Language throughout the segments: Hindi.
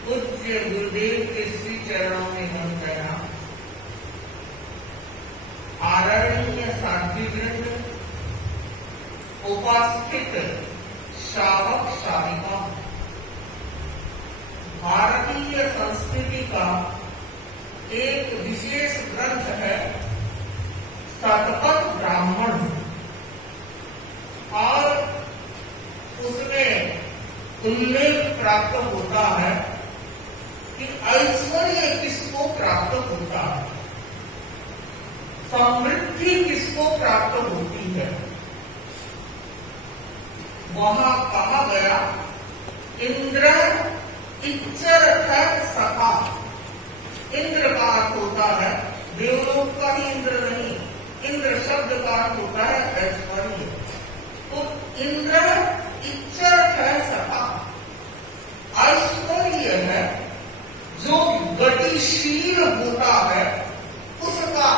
पूज्य गुरुदेव के श्री चरणों में हम प्रणाम। आदरणीय साध्वीवृंद, उपस्थित श्रावक श्राविका, भारतीय संस्कृति का एक विशेष ग्रंथ है शतपथ ब्राह्मण, और उसमें उल्लेख प्राप्त होता है कि ऐश्वर्य किसको प्राप्त होता है, समृद्धि किसको प्राप्त होती है। वहां कहा गया इंद्र इच्चरथ सखा। इंद्र का अर्थ होता है देवलोक का ही इंद्र नहीं, इंद्र शब्द का अर्थ होता है ऐश्वर्य। तो इंद्र इच्चरथ सखा, ऐश्वर्य है जो गतिशील होता है, उसका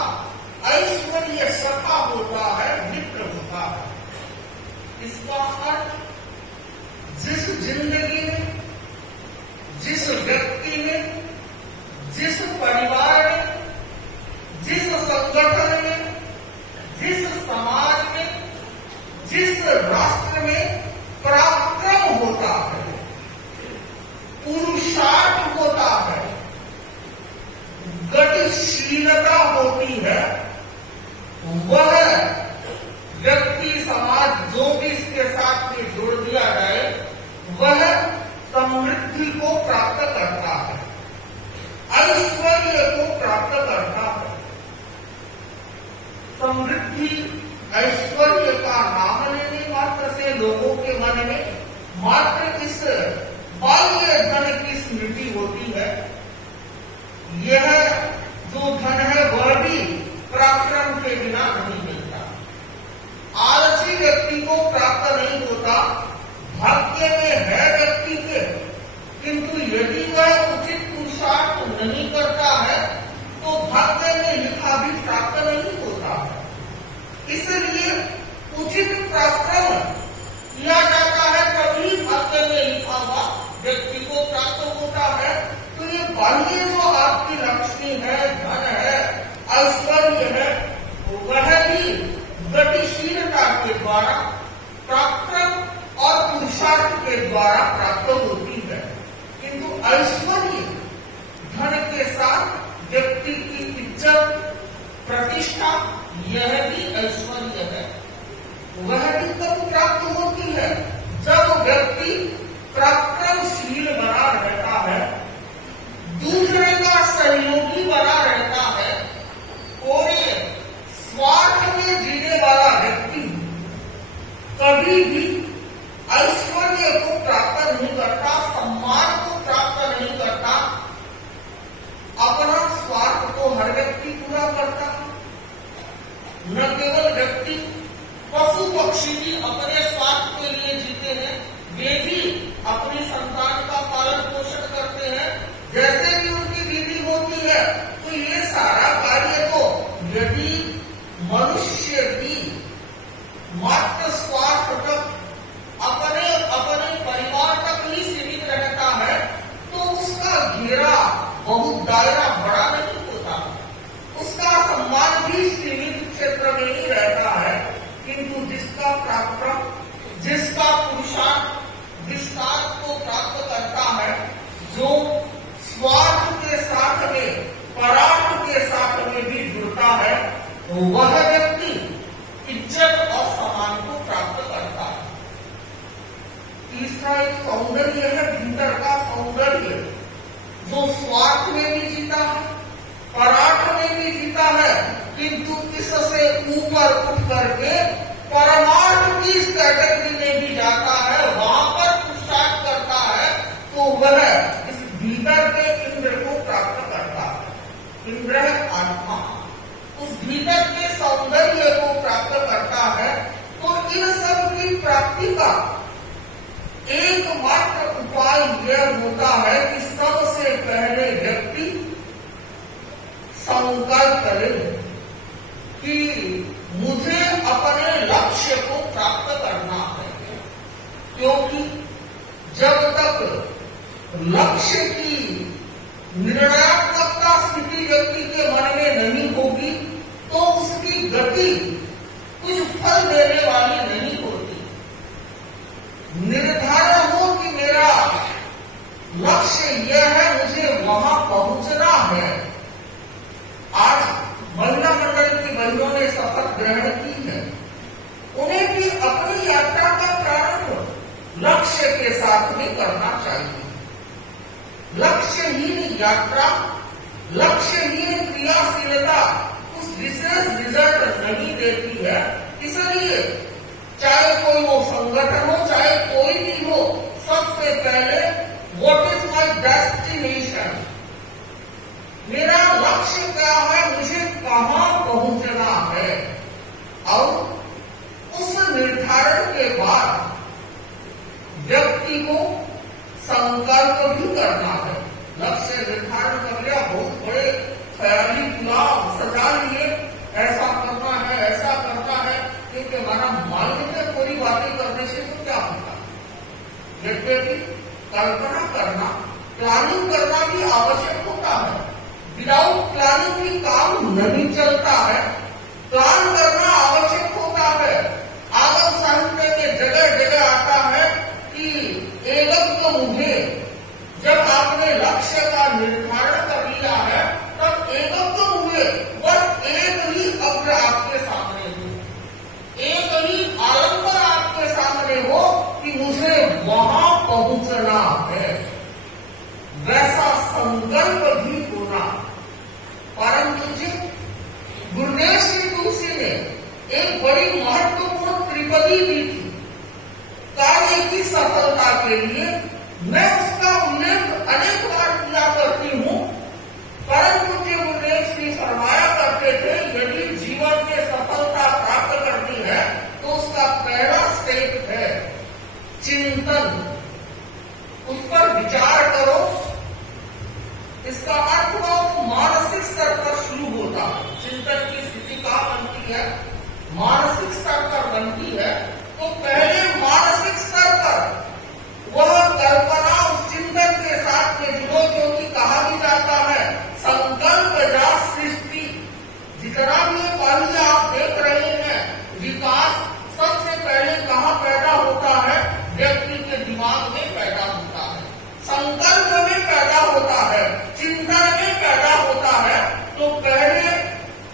ऐश्वर्य सखा होता है, मित्र होता है। इसका अर्थ जिस जिंदगी में, जिस व्यक्ति में, जिस परिवार में, जिस संगठन में, जिस समाज में, जिस राष्ट्र में पराक्रम होता है, पुरुषार्थ होता है, गतिशीलता होती है, वह व्यक्ति समाज जो भी इसके साथ में जोड़ दिया जाए वह समृद्धि को प्राप्त करता है, ऐश्वर्य को प्राप्त करता है। समृद्धि ऐश्वर्य का नाम लेने मात्र से लोगों के मन में मात्र इस बाह्य धन की स्मृति होती है। यह जो धन है वह भी पराक्रम के बिना नहीं मिलता, आलसी व्यक्ति को प्राप्त नहीं होता, भाग्य में है व्यक्ति के, किंतु यदि वह उचित पुरुषार्थ नहीं करता है तो भाग्य में लिखा भी प्राप्त नहीं होता है। इसलिए उचित पराक्रम किया जाता है तभी भाग्य में लिखा हुआ व्यक्ति को प्राप्त होता है। तो ये बाह्य जो आपकी लक्ष्मी है, धन है, ऐश्वर्य है, वह भी गतिशीलता के द्वारा, पराक्रम और पुरुषार्थ के द्वारा प्राप्त होती है। किंतु ऐश्वर्य धन के साथ व्यक्ति की इज्जत, प्रतिष्ठा, यह भी ऐश्वर्य है। वह भी तब प्राप्त होती है जब व्यक्ति पराक्रमशील बना रहता है, दूसरे का सहयोगी बना रहता है, कोई स्वार्थ में जीने वाला व्यक्ति कभी भी ऐश्वर्य को प्राप्त नहीं करता, सम्मान को प्राप्त नहीं करता। अपना स्वार्थ तो हर व्यक्ति पूरा करता है, न केवल व्यक्ति, पशु पक्षी भी अपने स्वार्थ के लिए जीते हैं, वे भी अपनी संतान का पालन पोषण करते हैं, जैसे भी उनकी विधि होती है। तो ये सारा कार्य तो यदि मनुष्य भी मात्र स्वार्थ तक, अपने अपने परिवार तक ही सीमित रहता है तो उसका घेरा, बहुत दायरा बड़ा नहीं होता, उसका सम्मान भी सीमित क्षेत्र में ही रहता है। किंतु जिसका पराक्रम, जिसका पुरुषार्थ विस्तार को प्राप्त करता है, जो स्वार्थ के साथ में, परार्थ के साथ में भी जुड़ता है, तो वह व्यक्ति इज्जत और सम्मान को प्राप्त करता है। तीसरा एक सौंदर्य है, भीतर का सौंदर्य, जो स्वार्थ में भी जीता है, परार्थ में भी जीता है, किंतु इससे ऊपर उठ करके परमार्थ की कैटेगरी में भी जाता है, वहां पर पुरुषार्थ करता है, तो वह इस भीतर के इंद्र को प्राप्त करता है। इंद्र है आत्मा, उस भीतर के सौंदर्य को प्राप्त करता है। तो इन सब की प्राप्ति का एकमात्र उपाय यह होता है कि सबसे पहले व्यक्ति संकल्प करे कि मुझे अपने लक्ष्य को प्राप्त करना है, क्योंकि जब तक लक्ष्य की निर्णयात्मकता स्थिति व्यक्ति के मन में नहीं होगी तो उसकी गति कुछ फल देने वाली नहीं होती। निर्धारण हो कि मेरा लक्ष्य यह है, मुझे वहां पहुंचना है। आज महिला मंडल की बहनों ने शपथ ग्रहण की है। उन्हें भी अपनी यात्रा का प्रारंभ लक्ष्य के साथ में करना चाहिए। लक्ष्यहीन यात्रा, लक्ष्यहीन क्रियाशीलता उस विशेष रिजल्ट नहीं देती है। इसलिए चाहे कोई वो संगठन हो, चाहे कोई भी हो, सबसे पहले व्हाट इज माई डेस्टिनेशन, मेरा लक्ष्य क्या है, मुझे कहां पहुंचना है, और उस निर्धारण के बाद व्यक्ति को संकल्प भी करना है। लक्ष्य निर्धारण कर लिया, बहुत बड़े ख्याली प्लान सजा लिए, ऐसा करना है, ऐसा करना है, क्योंकि हमारा माइंड में पूरी बातें करने से तो क्या होता है। यद्यपि कल्पना करना, प्लानिंग करना भी आवश्यक होता है। विदाउट प्लानिंग भी काम नहीं चलता है। प्लान करना आवश्यक होता है। आगम साहित्य के जगह जगह आता है कि एकत्व मुझे, जब आपने लक्ष्य का निर्धारण कर लिया है तब एकत्व हुए, बस एक ही अग्र आपके सामने हो, एक ही आलंबन आपके सामने हो कि मुझे वहां पहुंचना है, वैसा संकल्प भी होना। परंतु जी गुरुदेव श्री तुलसी ने एक बड़ी महत्वपूर्ण त्रिपदी दी थी कार्य की सफलता के लिए। मैं उसका उल्लेख अनेक बार किया करती हूँ, परंतु जो गुरुदेव श्री फरमाया करते थे, यदि जीवन में सफलता प्राप्त करनी है तो उसका पहला स्टेप है चिंतन। उस पर विचार करो। इसका अर्थ वो मानसिक स्तर पर शुरू होता है। चिंतन की स्थिति कहाँ बनती है? मानसिक स्तर पर बनती है। तो पहले मानसिक स्तर पर वह कल्पना उस चिंतन के साथ में जुड़ो, क्योंकि कहा भी जाता है संकल्प जा सृष्टि। जितना भी पहले आप देख रहे हैं विकास, सबसे पहले कहाँ पैदा होता है? व्यक्ति के दिमाग में पैदा होता है, संकल्प में पैदा होता है, चिंतन में पैदा होता है। तो पहले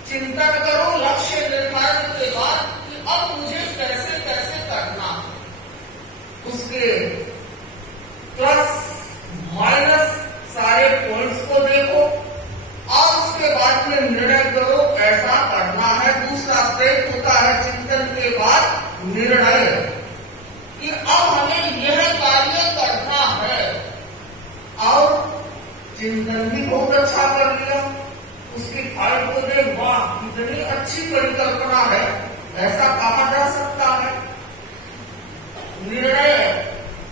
चिंतन करो लक्ष्य निर्धारण के बाद कि अब मुझे कैसे कैसे करना। उसके प्लस माइनस सारे पॉइंट्स को देखो और उसके बाद में निर्णय करो ऐसा करना है। दूसरा स्टेप होता है चिंतन के बाद निर्णय कि अब हमें यह कार्य करना है। और चिंतन भी बहुत अच्छा कर लिया, उसकी फाइल को देख, वाह कितनी अच्छी परिकल्पना है, ऐसा कहा जा सकता है। निर्णय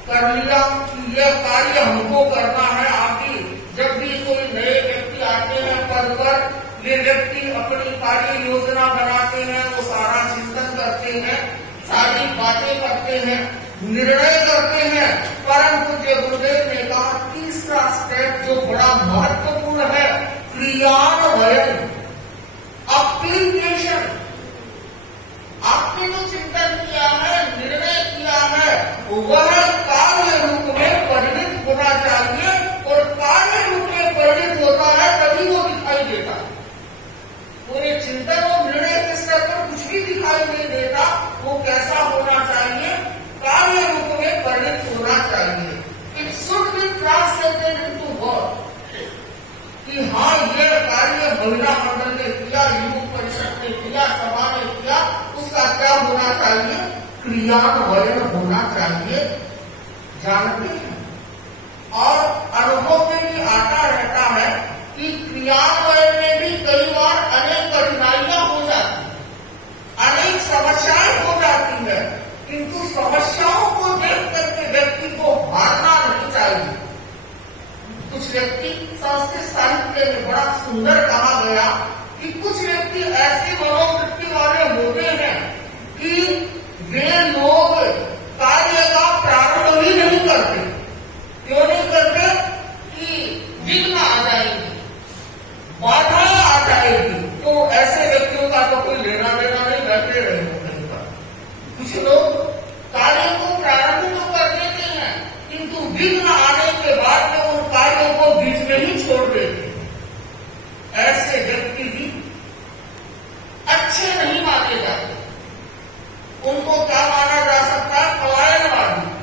कर लिया कि यह कार्य हमको करना है। आगे जब भी कोई नए व्यक्ति आते हैं पद पर, वे व्यक्ति अपनी कार्य योजना बनाते हैं, वो सारा चिंतन करते हैं, सारी बातें करते हैं, निर्णय करते हैं। परंतु जो गुरुदेव ने कहा तीसरा स्टेप जो बड़ा महत्वपूर्ण है, क्रियान्वयन, एप्लीकेशन। आपने जो चिंतन किया है, निर्णय किया है, वह कार्य रूप में परिणित होना चाहिए। और कार्य रूप में परिणित होता है तभी वो दिखाई देता है। पूरे चिंतन और निर्णय के स्तर पर कुछ भी दिखाई नहीं देता। वो कैसा होना चाहिए? कार्य रूप में परिणित होना चाहिए। It should be translated into word कि हाँ ये कार्य महिला मंडल ने किया, युवा परिषद ने किया, सभा ने किया, उसका क्या होना चाहिए? क्रियान्वयन होना चाहिए। जानते हैं और अनुभव में भी आता रहता है कि क्रियान्वयन में भी कई बार अनेक कठिनाइयां हो जाती हैं, अनेक समस्याएं हो जाती है, किंतु समस्याओं को देख करके व्यक्ति को हारना नहीं चाहिए। कुछ व्यक्ति, संस्कृत साहित्य में बड़ा सुंदर कहा गया कि कुछ व्यक्ति ऐसी मनोवृत्ति वाले होते हैं कि वे लोग कार्य का प्रारंभ ही नहीं करते। क्यों नहीं करते? विघ्न आने के बाद में उन कार्यों को बीच में ही छोड़ देते हैं। ऐसे व्यक्ति भी अच्छे नहीं माने जाते। उनको क्या माना जा सकता है? पलायनवादी।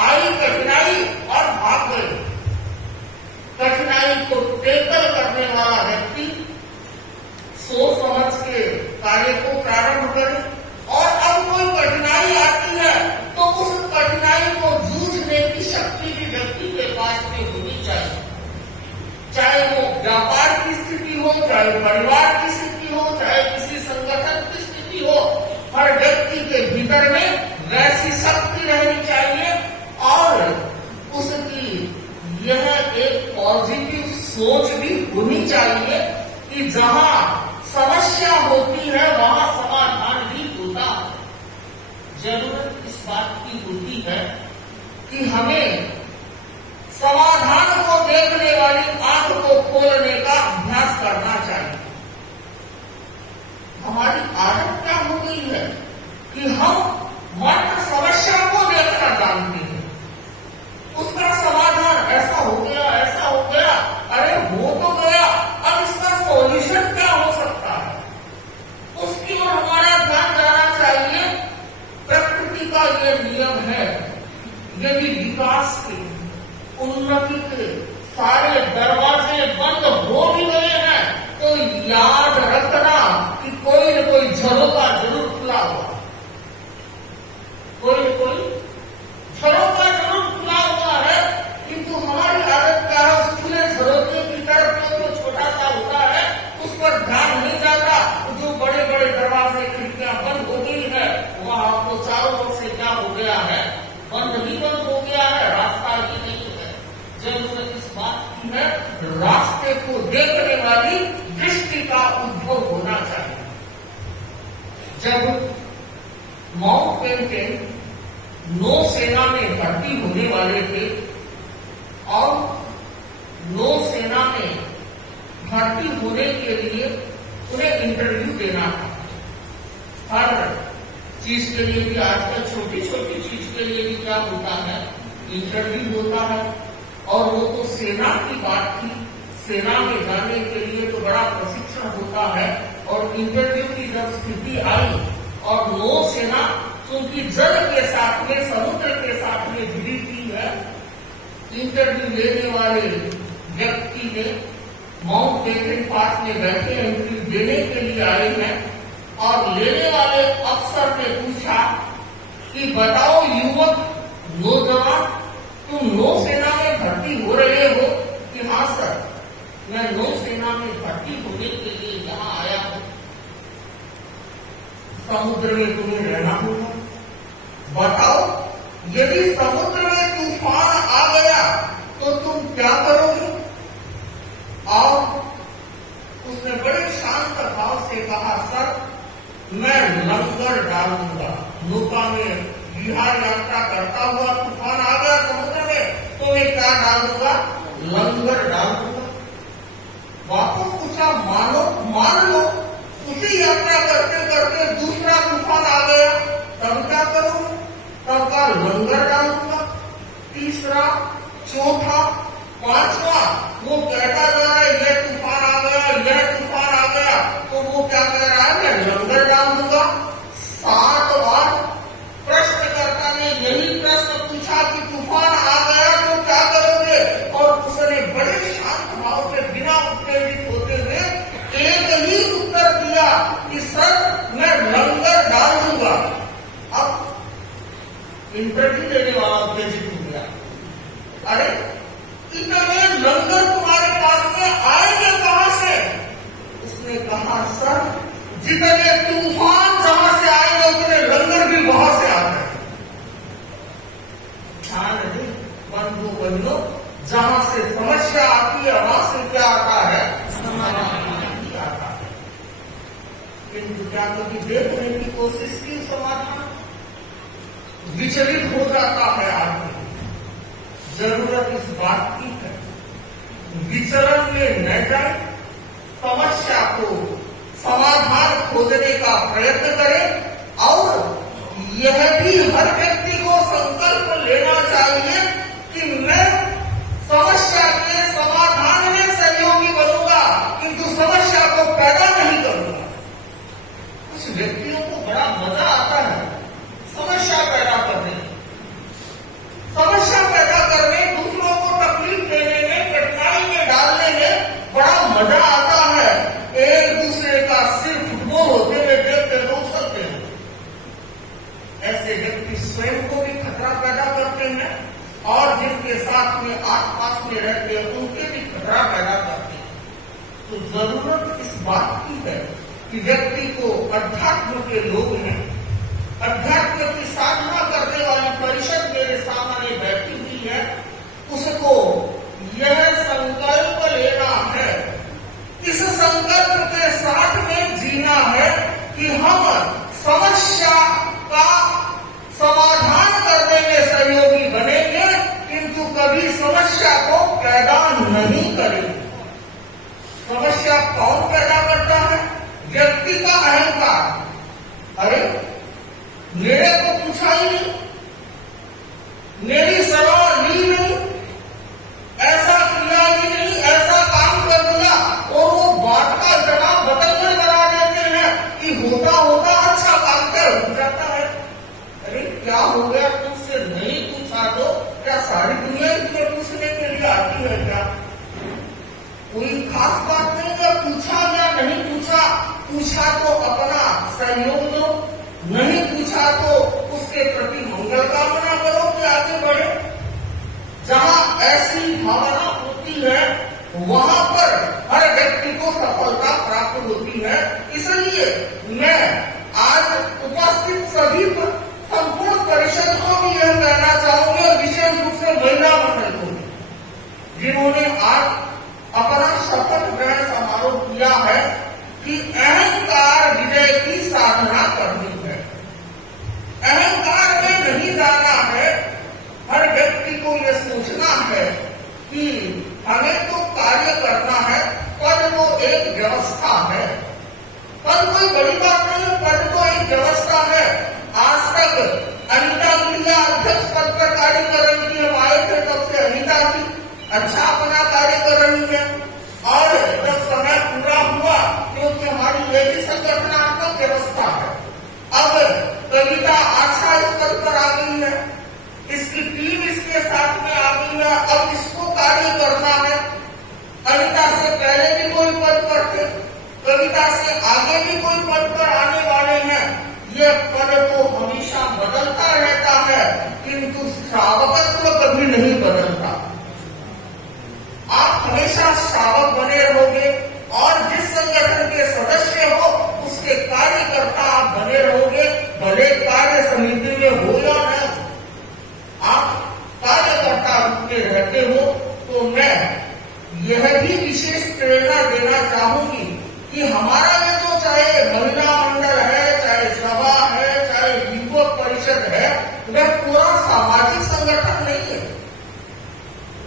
आई कठिनाई और भाग गए। कठिनाई को टैकल करने वाला व्यक्ति सोच समझ के कार्य को प्रारंभ करे, और अब कोई कठिनाई आती है तो उस कठिनाई को जूझने की शक्ति भी व्यक्ति के पास में होनी चाहिए। चाहे वो व्यापार की स्थिति हो, चाहे परिवार की स्थिति हो, चाहे किसी संगठन की स्थिति हो, हर व्यक्ति के भीतर में वैसी शक्ति रहनी चाहिए और उसकी यह एक पॉजिटिव सोच भी होनी चाहिए कि जहां समस्या होती है वहां समाधान भी होता है। जरूरत इस बात की होती है कि हमें समाधान को देखने वाली आंख को खोलने का अभ्यास करना चाहिए। हमारी आदत क्या हो गई है कि हम मात्र समस्या को देखना जानते हैं, उसका समाधान ऐसा हो गया, ऐसा हो गया, अरे हो तो गया, अब इसका सॉल्यूशन क्या हो सकता है, उसकी ओर हमारा ध्यान जाना चाहिए। प्रकृति का ये नियम है, यदि विकास के, उन्नति के सारे दरवाजे बंद हो भी गए हैं तो याद रखना कि कोई न कोई झरोका जरूर खुला हुआ, कोई न कोई झरोका जरूर खुला हुआ है। किंतु हमारी आदत क्या है? उस खुले झरोके की तरफ जो छोटा सा होता है उस पर ध्यान नहीं जाता। जो बड़े बड़े दरवाजे खिड़कियां बंद हो गई है वहां आपको चारों ओर से क्या हो गया है? बंद ही बंद हो गया है, रास्ता ही नहीं है। जरूरत इस बात की है, रास्ते को देखने वाली दृष्टि का उद्भव होना चाहिए। जब माउंटबेटन नौसेना में भर्ती होने वाले थे और नौसेना में भर्ती होने के लिए उन्हें इंटरव्यू देना था। हर चीज के लिए भी, आजकल छोटी छोटी चीज के लिए भी क्या होता है? इंटरव्यू होता है। और वो तो सेना की बात थी, सेना में जाने के लिए तो बड़ा प्रशिक्षण होता है। और इंटरव्यू की जब स्थिति आई और नौसेना क्योंकि जल के साथ में, समुद्र के साथ में जुड़ी हुई है, इंटरव्यू लेने वाले व्यक्ति ने माउंटबेटन पास में बैठे इंटरव्यू देने के लिए आए हैं और लेने वाले अफसर ने पूछा कि बताओ युवक, नौजवान, तुम नौसेना में भर्ती हो रहे हो? कि हाँ सर, मैं नौसेना में भर्ती होने के लिए यहाँ आया हूँ। समुद्र में तुम्हें रहना होगा, बताओ यदि समुद्र में तूफान आ गया तो तुम क्या करोगे? और उसने बड़े शांत भाव से कहा, सर मैं लंगर डालूंगा। नौका में विहार यात्रा करता हुआ तूफान आ गया समुद्र में तो मैं क्या डाल दूंगा? लंगर डाल दूंगा। वापस पूछा, मान लो उसी यात्रा करते करते दूसरा तूफान आ गया, तब क्या करोगे? तब का लंगर डालूंगा। तीसरा, चौथा, पांचवा, वो कहता जा रहा है यह तूफान आ गया, यह तूफान आ गया, तो वो क्या कह रहा है? मैं लंगर डाल दूंगा। 7 बार प्रश्नकर्ता ने यही प्रश्न पूछा कि तूफान आ गया तो क्या करोगे? और उसने बड़े शांत भाव से बिना उत्तेजित होते हुए एक ही उत्तर दिया कि सर मैं लंगर डाल दूंगा। अब इंटरव्यू देने वाला उत्तेजित हो गया, अरे इतने लंगर तुम्हारे पास में आएंगे कहां से? उसने कहा, सर जितने तूफान जहां से आएंगे उतने लंगर भी वहां से आते हैं। ध्यान दे बंधु, जहां से समस्या आती है वहां से क्या आता है? समाधान आता है। किंतु क्या कभी देखने की कोशिश की? समाधान विचलित हो जाता है आदमी। जरूरत इस बात की है विचलन में न जाए, समस्या को समाधान खोजने का प्रयत्न करें। और यह भी हर व्यक्ति को संकल्प लेना चाहिए कि और जिनके साथ में आसपास में रहते हैं उनके भी खतरा पैदा करते हैं। तो जरूरत इस बात की है कि व्यक्ति को अध्यात्म के लोग हैं, अध्यात्म की साधना करने वाली परिषद मेरे सामने बैठी हुई है, उसको यह संकल्प लेना है, इस संकल्प के साथ में जीना है कि हम समस्या का समाधान करने में सहयोगी बनेंगे, किंतु कभी समस्या को पैदा नहीं करेंगे। समस्या कौन पैदा करता है? व्यक्ति का अहंकार। अरे मेरे को पूछा ही नहीं, मेरी सलाह ली नहीं, ऐसा किया ही नहीं, ऐसा काम कर दिया, और वो बात का जवाब बदल में बना देते हैं कि होता होता अच्छा काम क्या हो जाता है। अरे क्या हो गया, तुमसे नहीं पूछा तो क्या सारी दुनिया तुम्हें पूछने के लिए आती है क्या? कोई खास बात नहीं है, पूछा या नहीं पूछा, पूछा तो अपना सहयोग दो, नहीं पूछा तो उसके प्रति मंगल कामना करो कि आगे बढ़े। जहां ऐसी भावना होती है वहां पर हर व्यक्ति को सफलता प्राप्त होती है। इसलिए मैं आज उपस्थित सभी संपूर्ण परिषद को भी यह कहना चाहूंगा, विशेष रूप से महिला मंडल को, जिन्होंने आज अपना शपथ ग्रहण समारोह किया है कि अहंकार विजय की साधना करनी है, अहंकार में नहीं जाना है। हर व्यक्ति को यह सोचना है कि हमें तो कार्य करना है, पद तो एक व्यवस्था है, पद कोई बड़ी बात नहीं है, पद तो एक व्यवस्था है। आज तक अनिता गुड़िया अध्यक्ष पद पर कार्य कर रही थी, हम आए थे तब से अनिता थी, अच्छा अपना कार्य कर रही है, और जब समय पूरा हुआ, क्योंकि हमारी ये भी संगठनात्मक व्यवस्था है, अब कविता आशा इस पद पर आ गई है, इसकी टीम इसके साथ में आ गई है, अब इसको कार्य करना है। अनिता से पहले भी कोई पद पर थे, कविता से आगे भी कोई पद पर आने वाले हैं। यह पद तो हमेशा बदलता रहता है, किंतु श्रावकत्व कभी नहीं बदलता। आप हमेशा श्रावक बने रहोगे, और जिस संगठन के सदस्य हो उसके कार्यकर्ता आप बने रहोगे, भले कार्य समिति में हो या न, आप कार्यकर्ता रूप में रहते हो। तो मैं यह भी विशेष प्रेरणा देना चाहूंगी कि हमारा ये तो चाहे महिला मंडल है, चाहे सभा है, चाहे युवक परिषद है, वह पूरा सामाजिक संगठन नहीं है,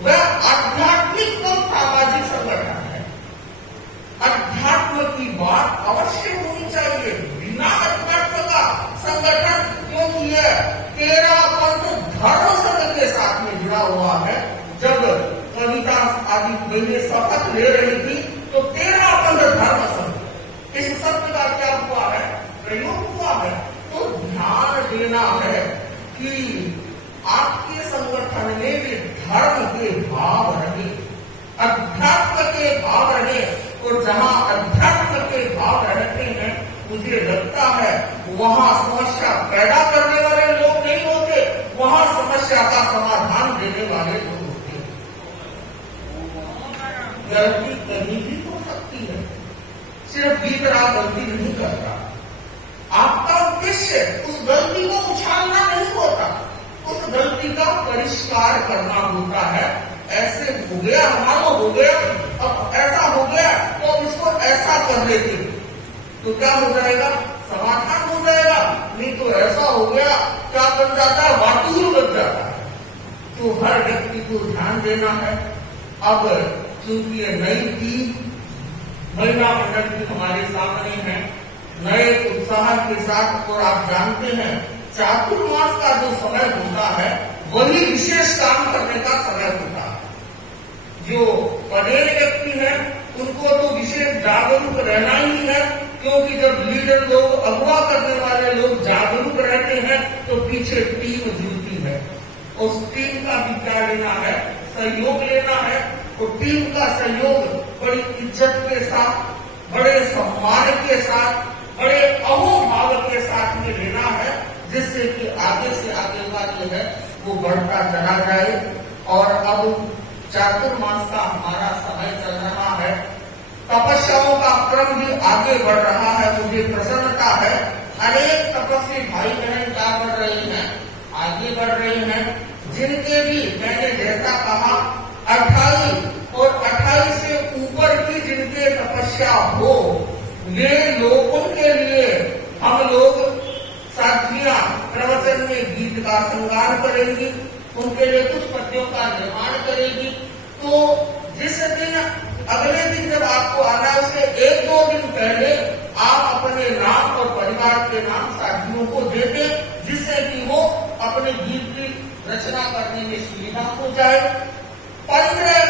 वह आध्यात्मिक और सामाजिक संगठन है। अध्यात्म की बात अवश्य होनी चाहिए, बिना अध्यात्म का संगठन, क्योंकि यह 13 पंथ धर्म संघ के साथ में जुड़ा हुआ है। जब कविता आदि बहनें शपथ ले रही थी तो 13 पंथ धर्म संघ, इस शब्द का क्या हुआ है, प्रयोग हुआ है। तो ध्यान देना है कि आपके संगठन में भी धर्म के भाव रहे, अध्यात्म के भाव रहे, और जहां अध्यात्म के भाव रहते हैं, मुझे लगता है वहां समस्या पैदा करने वाले लोग नहीं होते, वहां समस्या का समाधान देने वाले लोग होते हैं। गलती कहीं भी हो सकती है, सिर्फ भीतर गलती नहीं करता। आपका उद्देश्य उस गलती को उछालना नहीं होता, उस गलती का परिष्कार करना होता है। ऐसे हो गया, हमारा हो गया, अब ऐसा हो गया तो इसको ऐसा कर लेते, तो क्या हो जाएगा, समाधान हो जाएगा। नहीं तो ऐसा हो गया, क्या बन जाता है, वातुर बन जाता है। तो हर व्यक्ति को ध्यान देना है। अब क्योंकि ये नई टीम महिला मंडल की हमारे सामने है, नए उत्साह के साथ, और आप जानते हैं चातुर्मास का जो समय होता है वही विशेष काम करने का समय होता है। जो पढ़े व्यक्ति है उनको तो विशेष जागरूक रहना ही है, क्योंकि जब लीडर लोग, अगुवा करने वाले लोग जागरूक रहते हैं तो पीछे टीम जुड़ती है। उस टीम का भी क्या लेना है, सहयोग लेना है। तो टीम का सहयोग बड़ी इज्जत के साथ, बड़े सम्मान के साथ, बड़े अहोभाव के साथ में लेना है, जिससे कि आगे से आगे का जो है वो बढ़ता चला जाए। और अब चातुर्मास का हमारा समय चल रहा है, तपस्याओं का क्रम भी आगे बढ़ रहा है। मुझे प्रसन्नता है, अनेक तपस्वी भाई बहन क्या बढ़ रही हैं, आगे बढ़ रही हैं, जिनके भी मैंने जैसा कहा 28 और 28 से ऊपर की जिनके तपस्या हो, वे लोग, उनके लिए हम लोग साथियां प्रवचन में गीत का श्रृंगार करेंगी, उनके लिए कुछ पद्यों का निर्माण करेगी। तो जिस दिन अगले दिन जब आपको आना है, उससे 1-2 दिन पहले आप अपने नाम और परिवार के नाम साथियों को दे दें, जिससे कि वो अपने गीत की रचना करने में सुविधा हो जाए। 15